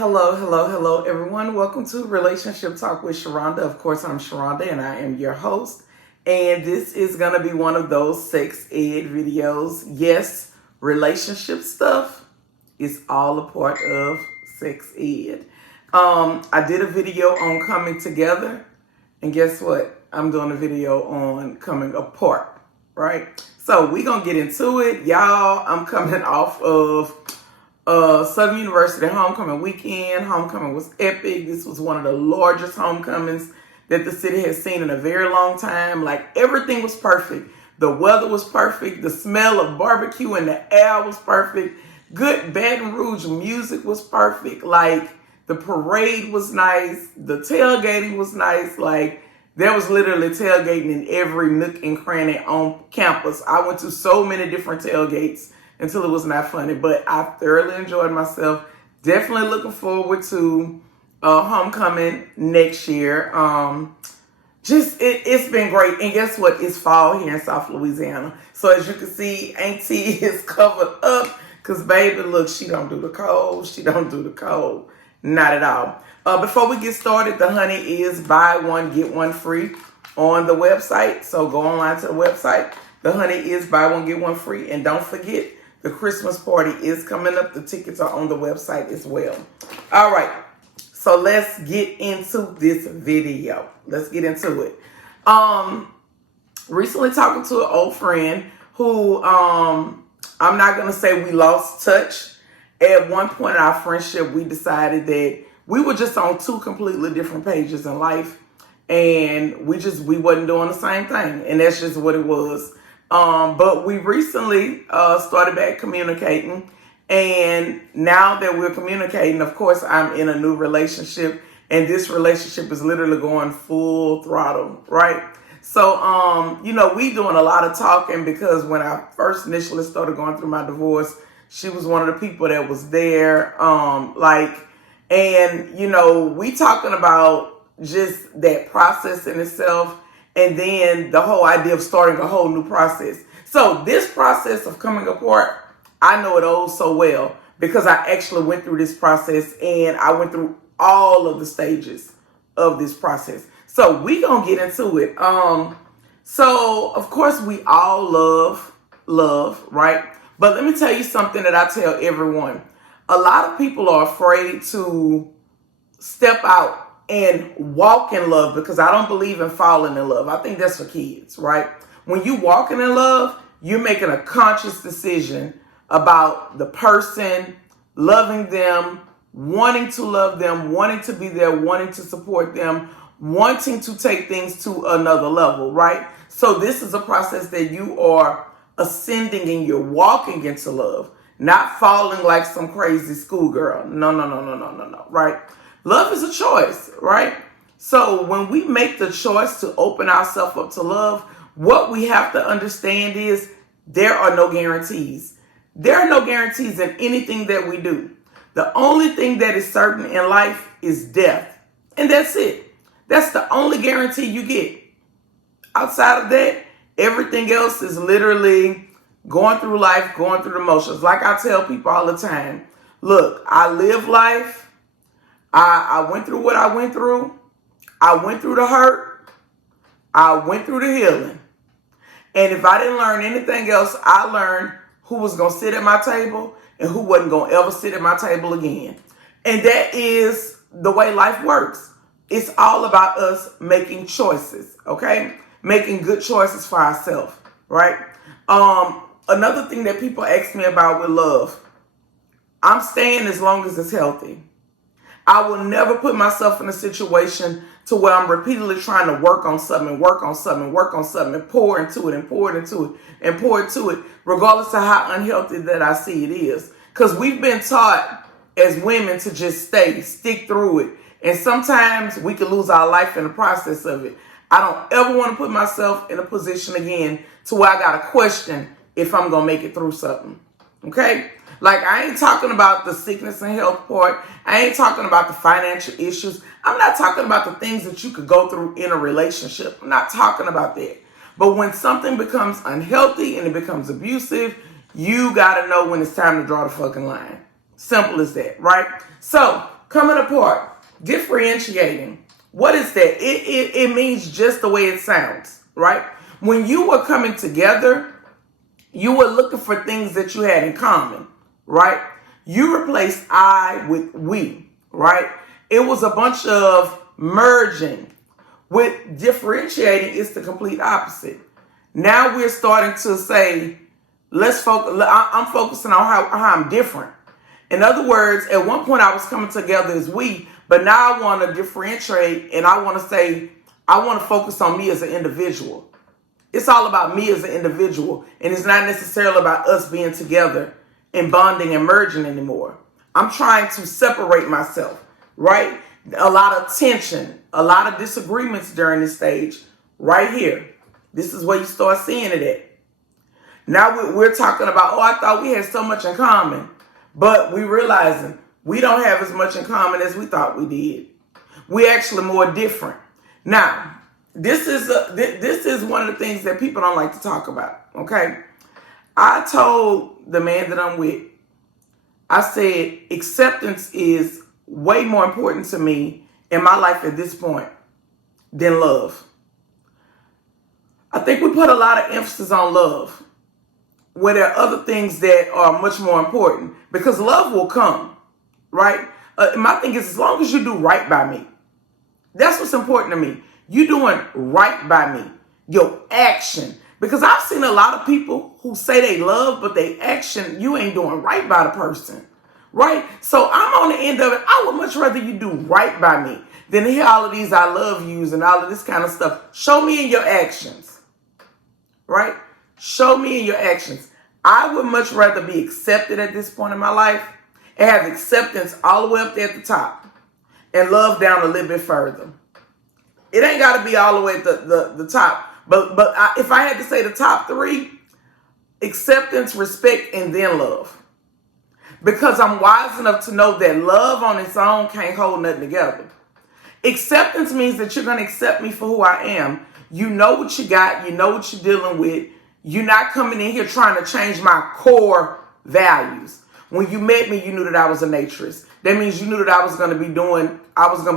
Hello, hello, hello, everyone. Welcome to Relationship Talk with Sharonda. Of course, I'm Sharonda and I am your host. And this is going to be one of those sex ed videos. Yes, relationship stuff is all a part of sex ed. I did a video on coming together. And guess what? I'm doing a video on coming apart, right? So we're going to get into it. Y'all, I'm coming off of Southern University homecoming weekend. Homecoming was epic. This was one of the largest homecomings that the city has seen in a very long time. Like, everything was perfect. The weather was perfect. The smell of barbecue in the air was perfect. Good Baton Rouge music was perfect. Like, the parade was nice. The tailgating was nice. Like, there was literally tailgating in every nook and cranny on campus. I went to so many different tailgates until it was not funny, but I thoroughly enjoyed myself. Definitely looking forward to homecoming next year. It's been great. And guess what? It's fall here in South Louisiana. So as you can see, Auntie is covered up because baby, look, she don't do the cold. She don't do the cold. Not at all. Before we get started, the honey is buy one, get one free on the website. So go online to the website. The honey is buy one, get one free. And don't forget, the Christmas party is coming up. The tickets are on the website as well. All right. So let's get into this video. Let's get into it. Recently talking to an old friend who, I'm not going to say we lost touch. At one point in our friendship, we decided that we were just on two completely different pages in life. And we wasn't doing the same thing. And that's just what it was. But we recently started back communicating, and now that we're communicating, of course, I'm in a new relationship, and this relationship is literally going full throttle, right? So, we doing a lot of talking because when I first initially started going through my divorce, she was one of the people that was there, we talking about just that process in itself. And then the whole idea of starting a whole new process. So this process of coming apart, I know it oh so well because I actually went through this process and I went through all of the stages of this process. So we gonna get into it. So of course we all love, right? But let me tell you something that I tell everyone. A lot of people are afraid to step out and walk in love because I don't believe in falling in love. I think that's for kids, right? When you walking in love, you're making a conscious decision about the person, loving them, wanting to love them, wanting to be there, wanting to support them, wanting to take things to another level, right? So this is a process that you are ascending and you're walking into love, not falling like some crazy schoolgirl. No, right? Love is a choice, right? So when we make the choice to open ourselves up to love, what we have to understand is there are no guarantees. There are no guarantees in anything that we do. The only thing that is certain in life is death. And that's it. That's the only guarantee you get. Outside of that, everything else is literally going through life, going through the motions. Like I tell people all the time, look, I live life. I went through what I went through. I went through the hurt. I went through the healing. And if I didn't learn anything else, I learned who was going to sit at my table and who wasn't going to ever sit at my table again. And that is the way life works. It's all about us making choices, okay? Making good choices for ourselves, right? Another thing that people ask me about with love, I'm staying as long as it's healthy. I will never put myself in a situation to where I'm repeatedly trying to work on something, and pour into it, regardless of how unhealthy that I see it is. Because we've been taught as women to just stick through it. And sometimes we can lose our life in the process of it. I don't ever want to put myself in a position again to where I got to question if I'm going to make it through something. Okay? Like, I ain't talking about the sickness and health part. I ain't talking about the financial issues. I'm not talking about the things that you could go through in a relationship. I'm not talking about that. But when something becomes unhealthy and it becomes abusive, you got to know when it's time to draw the fucking line. Simple as that, right? So Coming apart, differentiating. What is that? It means just the way it sounds, right? When you were coming together, you were looking for things that you had in common, right? You replaced I with we, right? It was a bunch of merging. With differentiating, it's the complete opposite. Now we're starting to say, let's focus. I'm focusing on how I'm different. In other words, at one point I was coming together as we, but now I want to differentiate and I want to say, I want to focus on me as an individual. It's all about me as an individual, and it's not necessarily about us being together and bonding and merging anymore. I'm trying to separate myself, right? A lot of tension, a lot of disagreements during this stage, right here. This is where you start seeing it at. Now we're talking about, I thought we had so much in common, but we realizing we don't have as much in common as we thought we did. We're actually more different. Now, this is one of the things that people don't like to talk about, okay? I told the man that I'm with, I said, acceptance is way more important to me in my life at this point than love. I think we put a lot of emphasis on love, where there are other things that are much more important, because love will come, right? My thing is, as long as you do right by me, that's what's important to me. You doing right by me, your action. Because I've seen a lot of people who say they love, but they action, you ain't doing right by the person, right? So I'm on the end of it. I would much rather you do right by me than hear all of these I love yous and all of this kind of stuff. Show me in your actions, right? Show me in your actions. I would much rather be accepted at this point in my life and have acceptance all the way up there at the top and love down a little bit further. It ain't got to be all the way at the top. But if I had to say the top three, acceptance, respect, and then love. Because I'm wise enough to know that love on its own can't hold nothing together. Acceptance means that you're going to accept me for who I am. You know what you got. You know what you're dealing with. You're not coming in here trying to change my core values. When you met me, you knew that I was a naturist. That means you knew that I was going to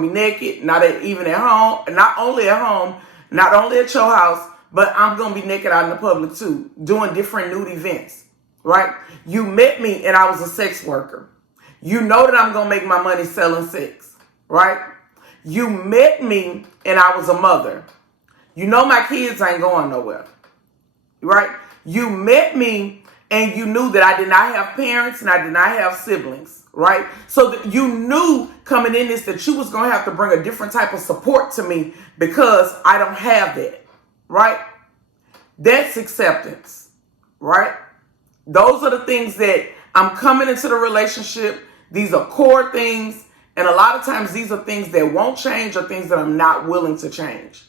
be naked, not even at home, not only at home, not only at your house, but I'm going to be naked out in the public too, doing different nude events, right? You met me and I was a sex worker. You know that I'm going to make my money selling sex, right? You met me and I was a mother. You know my kids ain't going nowhere, right? You met me and you knew that I did not have parents and I did not have siblings, right? So that you knew coming in this that you was going to have to bring a different type of support to me because I don't have that, right? That's acceptance, right? Those are the things that I'm coming into the relationship. These are core things. And a lot of times these are things that won't change or things that I'm not willing to change.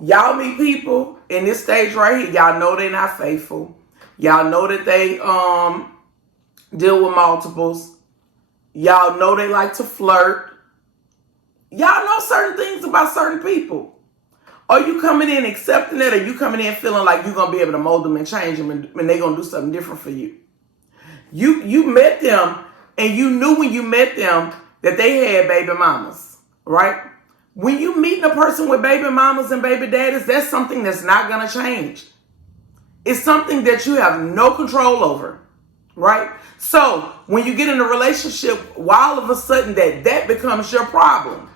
Y'all meet people in this stage right here. Y'all know they're not faithful. Y'all know that they deal with multiples. Y'all know they like to flirt. Y'all know certain things about certain people. Are you coming in accepting it, or you coming in feeling like you're going to be able to mold them and change them and they're going to do something different for you? You met them and you knew when you met them that they had baby mamas, right? When you meet a person with baby mamas and baby daddies, that's something that's not going to change. It's something that you have no control over, right? So when you get in a relationship, why all of a sudden that becomes your problem?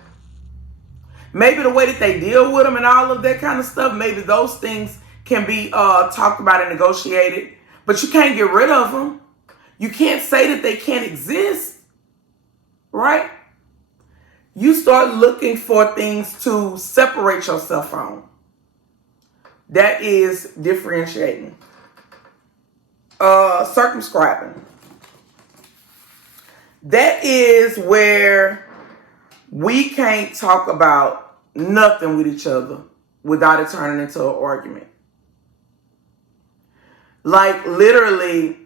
Maybe the way that they deal with them and all of that kind of stuff, maybe those things can be talked about and negotiated, but you can't get rid of them. You can't say that they can't exist, right? You start looking for things to separate yourself from. That is differentiating. Circumscribing. That is where we can't talk about nothing with each other without it turning into an argument. Like literally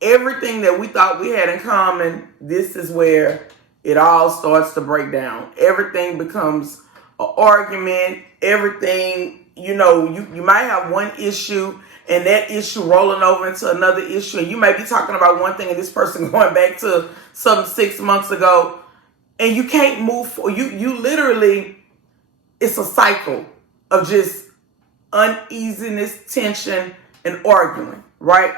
everything that we thought we had in common, this is where it all starts to break down. Everything becomes an argument. Everything, you might have one issue and that issue rolling over into another issue, and you may be talking about one thing and this person going back to something 6 months ago, and you can't move forward. You literally, it's a cycle of just uneasiness, tension, and arguing, right?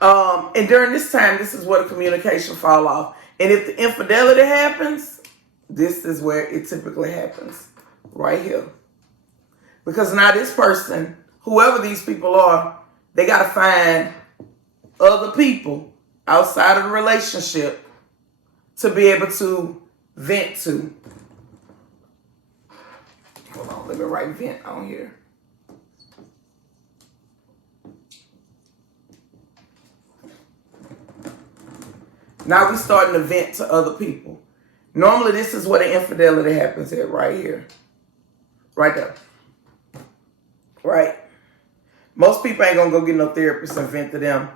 And during this time, this is where the communication fall off. And if the infidelity happens, this is where it typically happens, right here. Because now this person, whoever these people are, they got to find other people outside of the relationship to be able to vent to. Hold on, let me write vent on here. Now we're starting to vent to other people. Normally, this is where the infidelity happens at, right here. Right there. Right? Most people ain't going to go get no therapist and vent to them.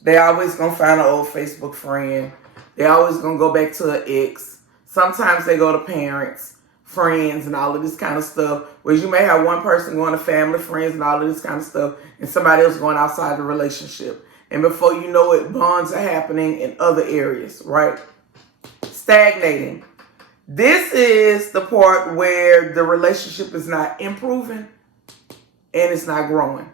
They always going to find an old Facebook friend. They always going to go back to an ex. Sometimes they go to parents, friends, and all of this kind of stuff. Whereas you may have one person going to family, friends, and all of this kind of stuff, and somebody else going outside the relationship. And before you know it, bonds are happening in other areas, right? Stagnating. This is the part where the relationship is not improving and it's not growing.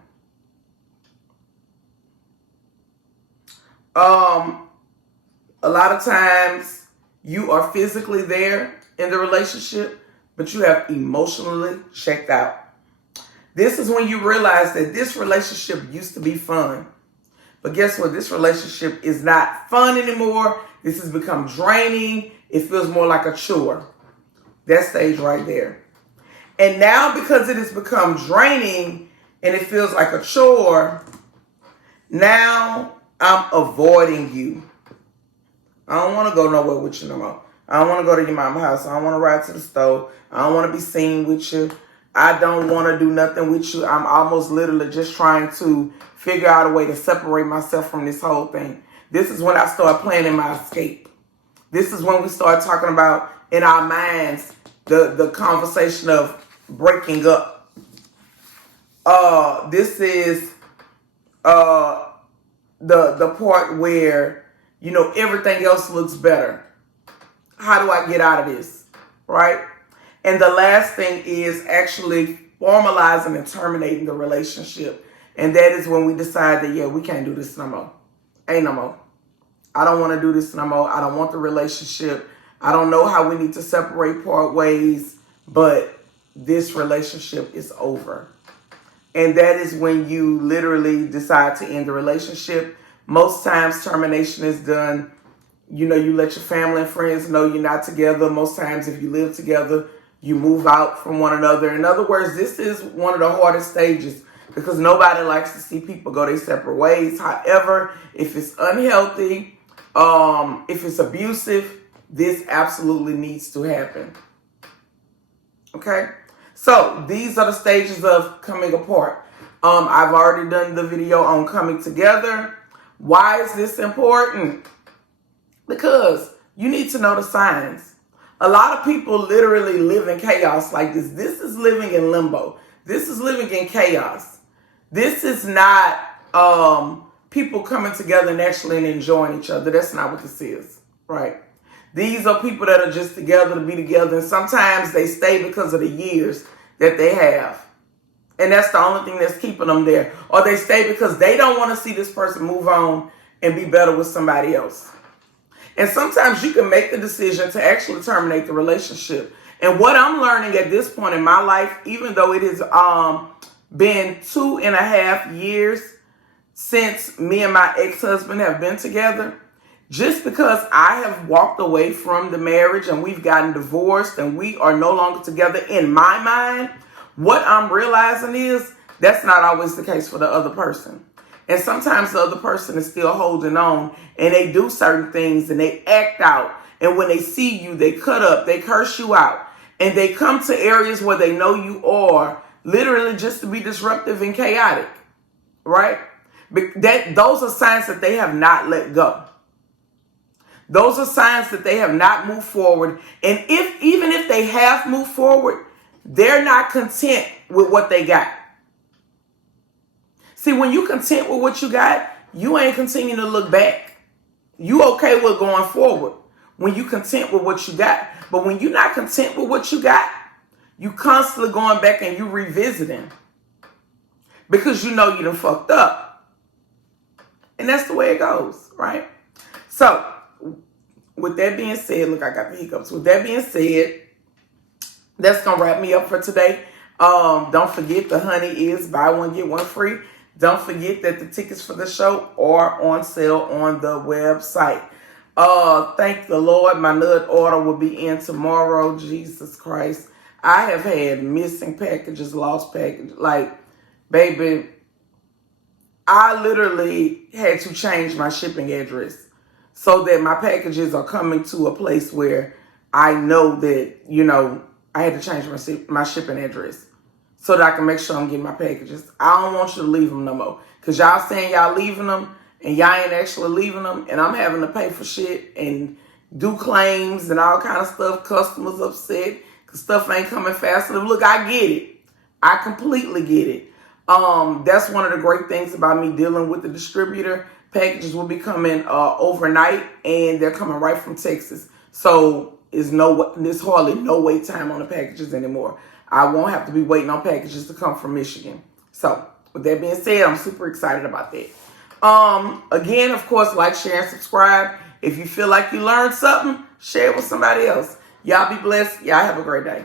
A lot of times you are physically there in the relationship, but you have emotionally checked out. This is when you realize that this relationship used to be fun. But guess what? This relationship is not fun anymore. This has become draining. It feels more like a chore. That stage right there. And now because it has become draining and it feels like a chore, now I'm avoiding you. I don't want to go nowhere with you no more. I don't want to go to your mama's house. I don't want to ride to the store. I don't want to be seen with you. I don't want to do nothing with you. I'm almost literally just trying to figure out a way to separate myself from this whole thing. This is when I start planning my escape. This is when we start talking about in our minds the conversation of breaking up. This is the part where, you know, everything else looks better. How do I get out of this? Right? And the last thing is actually formalizing and terminating the relationship. And that is when we decide that, yeah, we can't do this no more. Ain't no more. I don't want to do this no more. I don't want the relationship. I don't know how we need to separate, part ways, but this relationship is over. And that is when you literally decide to end the relationship. Most times termination is done, you know, you let your family and friends know you're not together. Most times if you live together, you move out from one another. In other words, this is one of the hardest stages because nobody likes to see people go their separate ways. However, if it's unhealthy, if it's abusive, this absolutely needs to happen. Okay? So these are the stages of coming apart. I've already done the video on coming together. Why is this important? Because you need to know the signs. A lot of people literally live in chaos like this. This is living in limbo. This is living in chaos. This is not people coming together and actually enjoying each other. That's not what this is, right? These are people that are just together to be together. And sometimes they stay because of the years that they have. And that's the only thing that's keeping them there. Or they stay because they don't want to see this person move on and be better with somebody else. And sometimes you can make the decision to actually terminate the relationship. And what I'm learning at this point in my life, even though it has been 2.5 years since me and my ex-husband have been together, just because I have walked away from the marriage and we've gotten divorced and we are no longer together, in my mind, what I'm realizing is that's not always the case for the other person. And sometimes the other person is still holding on and they do certain things and they act out. And when they see you, they cut up, they curse you out. And they come to areas where they know you are, literally just to be disruptive and chaotic, right? Those are signs that they have not let go. Those are signs that they have not moved forward. And even if they have moved forward, they're not content with what they got. See, when you content with what you got, you ain't continuing to look back. You okay with going forward when you content with what you got. But when you're not content with what you got, you constantly going back and you revisiting because you know you done fucked up. And that's the way it goes, right? So, with that being said, look, I got the hiccups. With that being said, that's going to wrap me up for today. Don't forget the honey is buy one, get one free. Don't forget that the tickets for the show are on sale on the website. Thank the Lord, my nut order will be in tomorrow. Jesus Christ. I have had missing packages, lost packages. Like, baby, I literally had to change my shipping address so that my packages are coming to a place where I know that, I had to change my shipping address so that I can make sure I'm getting my packages. I don't want you to leave them no more. Because y'all saying y'all leaving them and y'all ain't actually leaving them. And I'm having to pay for shit and do claims and all kind of stuff. Customers upset because stuff ain't coming fast enough. Look, I get it. I completely get it. That's one of the great things about me dealing with the distributor. Packages will be coming overnight, and they're coming right from Texas. So there's hardly no wait time on the packages anymore. I won't have to be waiting on packages to come from Michigan. So with that being said, I'm super excited about that. Again, of course, like, share, and subscribe. If you feel like you learned something, share it with somebody else. Y'all be blessed. Y'all have a great day.